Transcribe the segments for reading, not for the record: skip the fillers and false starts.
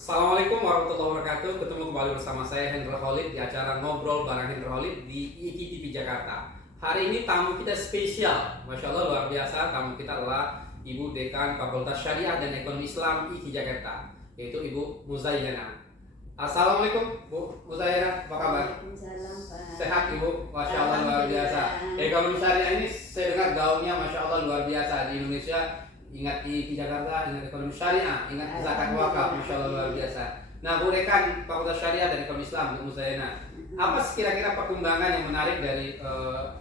Assalamualaikum warahmatullahi wabarakatuh. Ketemu kembali bersama saya Hendra Khalid di acara Ngobrol bareng Hendra Khalid di IKI TV Jakarta. Hari ini tamu kita spesial, Masya Allah luar biasa. Tamu kita adalah Ibu Dekan Fakultas Syariah dan Ekonomi Islam IKI Jakarta, yaitu Ibu Muzayyana. Assalamualaikum Bu Muzayyana, apa kabar? Waalaikumsalam, Pak. Sehat Ibu, Masya Allah luar biasa. Ekonomi Syariah ini saya dengar gaungnya Masya Allah luar biasa di Indonesia. Ingat di Jakarta, ingat ekonomi syariah, ingat zakat wakaf, Masya Allah luar biasa. Nah, Bu Dekan Fakultas Syariah dan Ekonomi Islam, Bu Muzayyana, apa kira-kira perkembangan yang menarik dari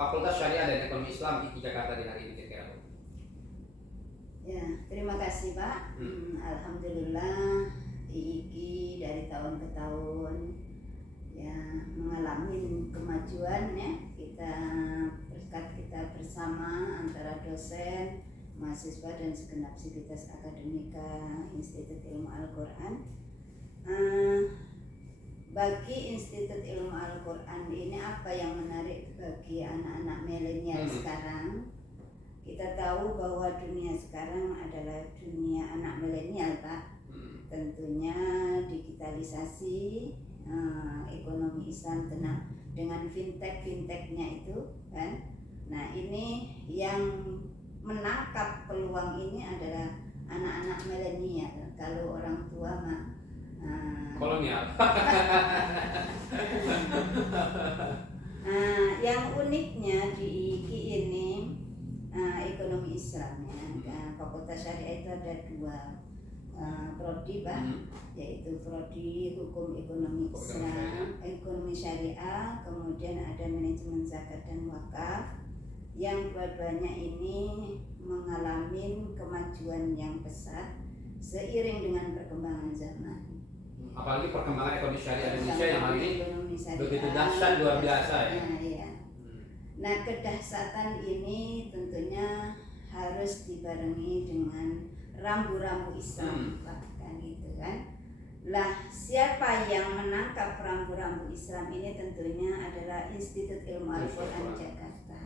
Fakultas Syariah dan Ekonomi Islam di Jakarta di hari ini kira-kira, Bu? Ya, terima kasih Pak. Alhamdulillah IIKI dari tahun ke tahun ya mengalami kemajuan ya. Berkat kita bersama antara dosen, mahasiswa dan segenap sivitas akademika Institut Ilmu Al-Quran. Bagi Institut Ilmu Al-Quran ini apa yang menarik bagi anak-anak milenial sekarang? Kita tahu bahwa dunia sekarang adalah dunia anak milenial, Pak. Tentunya digitalisasi, ekonomi Islam dengan fintech-nya itu kan. Nah, ini yang menangkap peluang ini adalah anak-anak milenial. Kalau orang tua mah kolonial. Yang uniknya di IIKI ini ekonomi Islam ya. Fakultas Syariah itu ada dua prodi Pak, yaitu prodi hukum ekonomi Islam, ekonomi syariah, kemudian ada manajemen zakat dan wakaf. Yang dua-duanya ini mengalami kemajuan yang pesat seiring dengan perkembangan zaman. Apalagi perkembangan ekonomi syariah Indonesia yang hari ini begitu dahsyat luar biasa ya. Nah, kedahsyatan ini tentunya harus dibarengi dengan rambu-rambu Islam, Pak, kan gitu kan. Lah, siapa yang menangkap rambu-rambu Islam ini tentunya adalah Institut Ilmu Al-Quran Jakarta.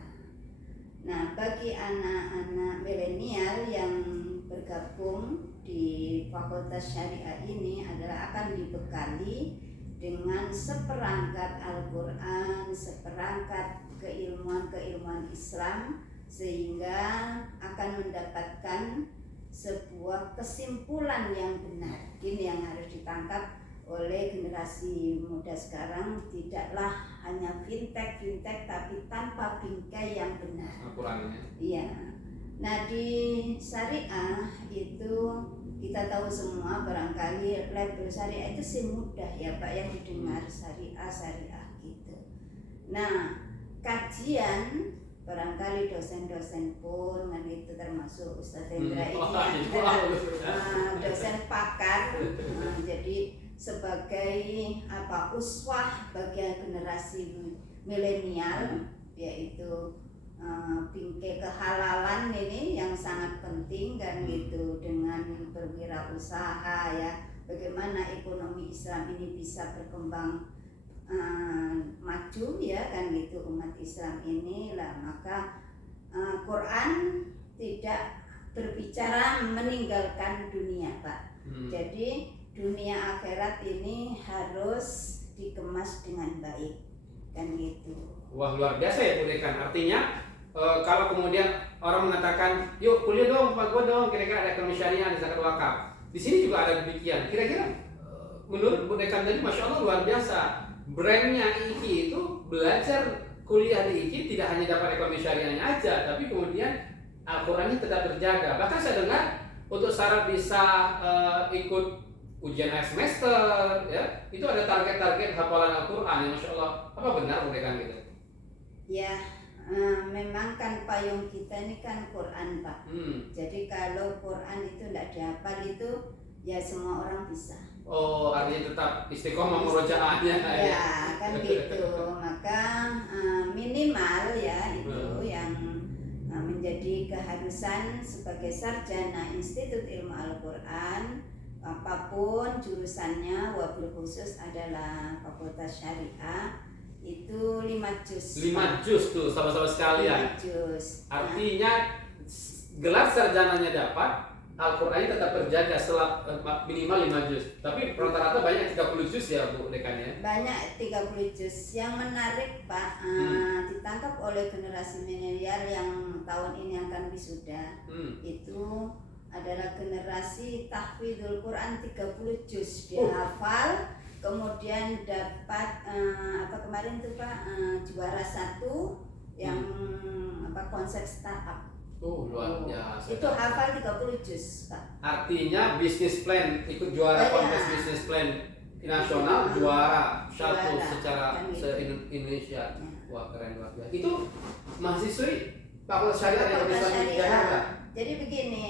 Nah, bagi anak-anak milenial yang bergabung di Fakultas Syariah ini adalah akan dibekali dengan seperangkat Al-Quran, seperangkat keilmuan-keilmuan Islam, sehingga akan mendapatkan sebuah kesimpulan yang benar. Ini yang harus ditangkap oleh generasi muda sekarang, tidaklah hanya fintech tapi tanpa bingkai yang benar. Iya. Nah, di syariah itu kita tahu semua barangkali label syariah itu sih mudah ya Pak yang didengar syariah gitu. Nah, kajian barangkali dosen-dosen pun kan itu termasuk Ustadz Hendra ini dosen pakar. Jadi sebagai uswah bagi generasi milenial, yaitu bingkai kehalalan ini yang sangat penting kan gitu, dengan berwirausaha ya, bagaimana ekonomi Islam ini bisa berkembang maju ya kan gitu, umat Islam ini lah. Maka Quran tidak berbicara meninggalkan dunia Pak. Jadi dunia akhirat ini harus dikemas dengan baik kan gitu. Wah, luar biasa ya Bu Dekan. Artinya kalau kemudian orang mengatakan yuk kuliah dong Pak gua dong, kira-kira ada ekonomi syariah di zakat wakaf, di sini juga ada demikian. Kira-kira menurut Bu Dekan tadi Masya Allah luar biasa, brandnya IIKI itu belajar kuliah di IIKI tidak hanya dapat ekonomi syariahnya aja, tapi kemudian Al-Qurannya tetap terjaga. Bahkan saya dengar untuk syarat bisa ikut ujian akhir semester ya, itu ada target-target hafalan Al-Quran ya. Masya Allah, apa benar Bu Dekan gitu? Ya, memang kan payung kita ini kan Quran Pak. Jadi kalau Quran itu tidak dihafal itu ya semua orang bisa. Oh, artinya tetap istiqomah murojaahnya ya kan gitu. Maka minimal ya itu yang menjadi keharusan sebagai sarjana Institut Ilmu Al-Quran, apapun jurusannya, wabil khusus adalah Fakultas Syariah, itu 5 juz. 5 juz tuh sama-sama sekalian. 5 juz. Artinya gelar sarjananya dapat, Al-Qur'annya tetap terjaga setelah minimal 5 juz. Tapi rata-rata banyak 30 juz ya Bu Dekan ya. Banyak 30 juz. Yang menarik Pak, ditangkap oleh generasi milenial yang tahun ini akan wisuda. Itu adalah generasi tahfidzul Quran 30 juz. Dia hafal, kemudian dapat kemarin tuh Pak, juara 1 yang konsep startup. Luar biasa. Itu hafal 30 juz Pak. Artinya bisnis plan ikut juara kontes bisnis plan nasional, juara satu secara se-Indonesia. Wah, keren luar biasa. Itu mahasiswi Fakultas Syariah yang Islam di Jakarta. Jadi begini,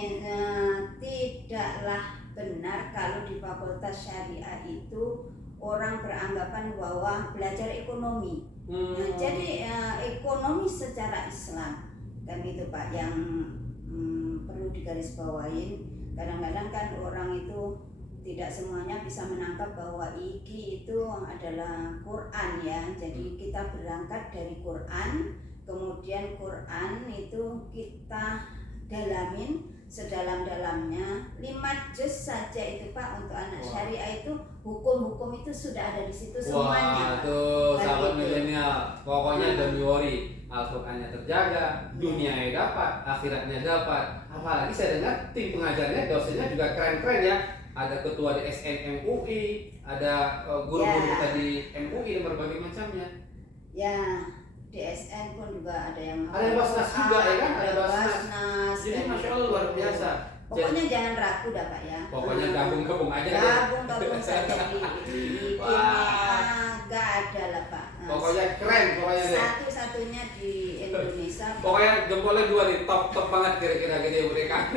tidaklah benar kalau di Fakultas Syariah itu orang beranggapan bahwa belajar ekonomi. Jadi ekonomi secara Islam kan itu Pak yang perlu digarisbawahi. Kadang-kadang kan orang itu tidak semuanya bisa menangkap bahwa IKI itu adalah Quran ya. Jadi kita berangkat dari Quran, kemudian Quran itu kita dalamin sedalam-dalamnya. 5 juz saja itu Pak untuk anak syariah itu, hukum-hukum itu sudah ada di situ semuanya. Wah, tuh sahabat milenial, pokoknya don't worry, Al-Qur'annya terjaga, dunianya dapat, akhiratnya dapat. Apalagi saya dengar tim pengajarnya, dosennya juga keren-keren ya. Ada ketua di SNMUI, ada guru-guru kita di MUI dan berbagai macamnya. Ya, DSN pun juga ada yang Basnas juga ya kan, ada Basnas. Jadi Masya Allah luar biasa. Pokoknya jangan ragu dah Pak ya. Pokoknya gabung-gabung aja. Gabung saja di gak ada lah Pak. Pokoknya keren, pokoknya satu-satunya di Indonesia. Pokoknya jempolnya 2 nih, top banget kira-kira gitu mereka.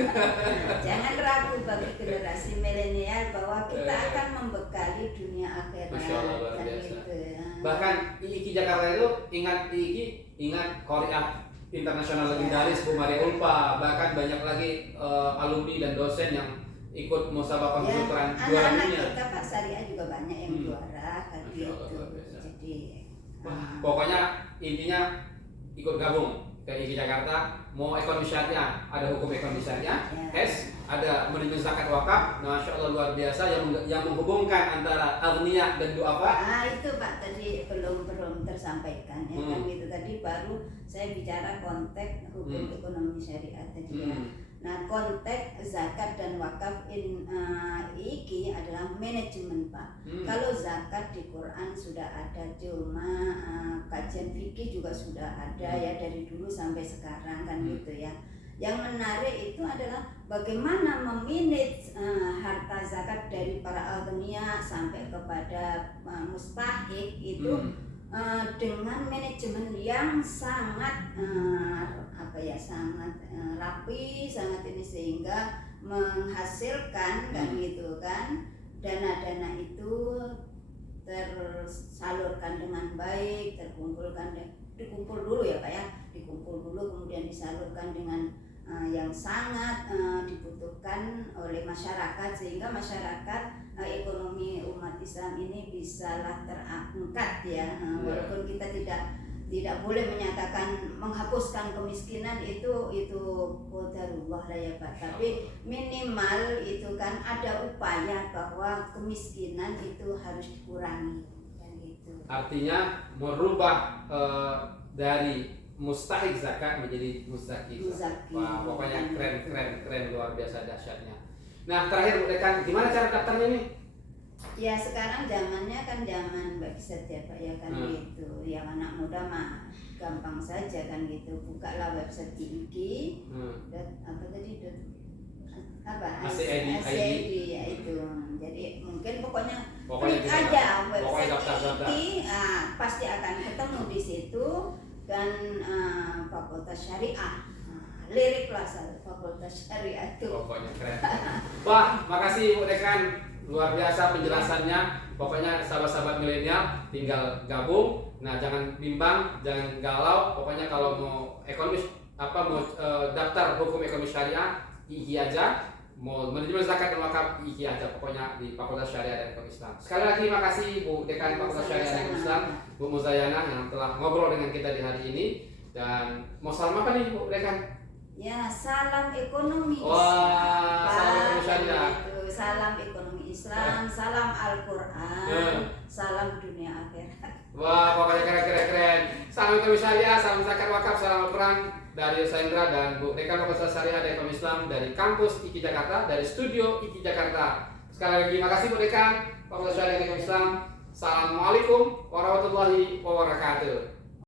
Jangan ragu bagi generasi milenial bahwa kita akan membekali dunia akhirat. Masya Allah luar biasa. Gitu. Bahkan IIKI Jakarta itu ingat Korea internasional legendaris Bu Maria Ulfa, bahkan banyak lagi alumni dan dosen yang ikut musabaqah kedokteran juara anak-anak dunia. kita Pak Syariah juga banyak yang juara kan gitu. Jadi pokoknya intinya ikut gabung ke IIKI Jakarta, mau ekonomi syariah, ada hukum ekonomi syariah, ada manajemen zakat wakaf, Masya Allah luar biasa yang menghubungkan antara agniya dan du'afa. Itu Pak tadi belum tersampaikan ya kan gitu, tadi baru saya bicara konteks hukum ekonomi syariah tadi ya. Nah, konteks zakat dan wakaf IIKI adalah manajemen Pak. Kalau zakat di Quran sudah ada, cuma kajian fikih juga sudah ada ya dari dulu sampai sekarang kan gitu ya. Yang menarik itu adalah bagaimana memanage harta zakat dari para agniya sampai kepada mustahik itu dengan manajemen yang sangat sangat rapi, sangat ini sehingga menghasilkan kan gitu kan dana-dana itu tersalurkan dengan baik, dikumpul dulu ya Pak ya, dikumpul dulu kemudian disalurkan dengan yang sangat dibutuhkan oleh masyarakat sehingga masyarakat ekonomi umat Islam ini bisalah terangkat ya, walaupun kita tidak boleh menyatakan menghapuskan kemiskinan itu qadarullah lah ya Pak, tapi minimal itu kan ada upaya bahwa kemiskinan itu harus dikurangi kan gitu. Artinya merubah dari mustahik zakat menjadi mustahik. Wah, pokoknya keren luar biasa dahsyatnya. Nah, terakhir Bu Dekan, gimana cara daftarnya nih? Ya sekarang zamannya kan zaman website ya Pak ya kan gitu. Yang anak muda mah gampang saja kan gitu. Bukalah website IIKI. ACID ya itu. Jadi mungkin pokoknya klik aja website IIKI, pasti akan ketemu di situ dan Fakultas Syariah. Liriklah Fakultas Syariah itu. Pokoknya keren. Wah, makasih Bu Dekan. Luar biasa penjelasannya. Pokoknya sahabat-sahabat milenial tinggal gabung. Nah, jangan bimbang, jangan galau. Pokoknya kalau mau ekonomi mau daftar hukum ekonomi syariah IIKI aja. Mau manajemen zakat dan wakaf IIKI aja. Pokoknya di Fakultas Syariah dan Ekonomi Islam. Sekali lagi makasih Bu Dekan Fakultas Syariah dan Ekonomi Islam, Bu Muzayana yang telah ngobrol dengan kita di hari ini. Dan mau salam apa nih Bu Dekan? Ya, salam ekonomi Wah, Islam. salam ekonomi syariah. Itu, salam ekonomi Islam, salam Al-Quran, salam dunia akhirat. Wah, pokoknya keren. Salam ekonomi syariah, salam zakat wakaf, salam Al-Quran dari Sandra dan Bu Dekan Fakultas Syariah dan Ekonomi Islam dari kampus IKI Jakarta, dari studio IKI Jakarta. Sekali lagi terima kasih Bu Dekan Fakultas Syariah dan Ekonomi Islam. Assalamualaikum warahmatullahi wabarakatuh.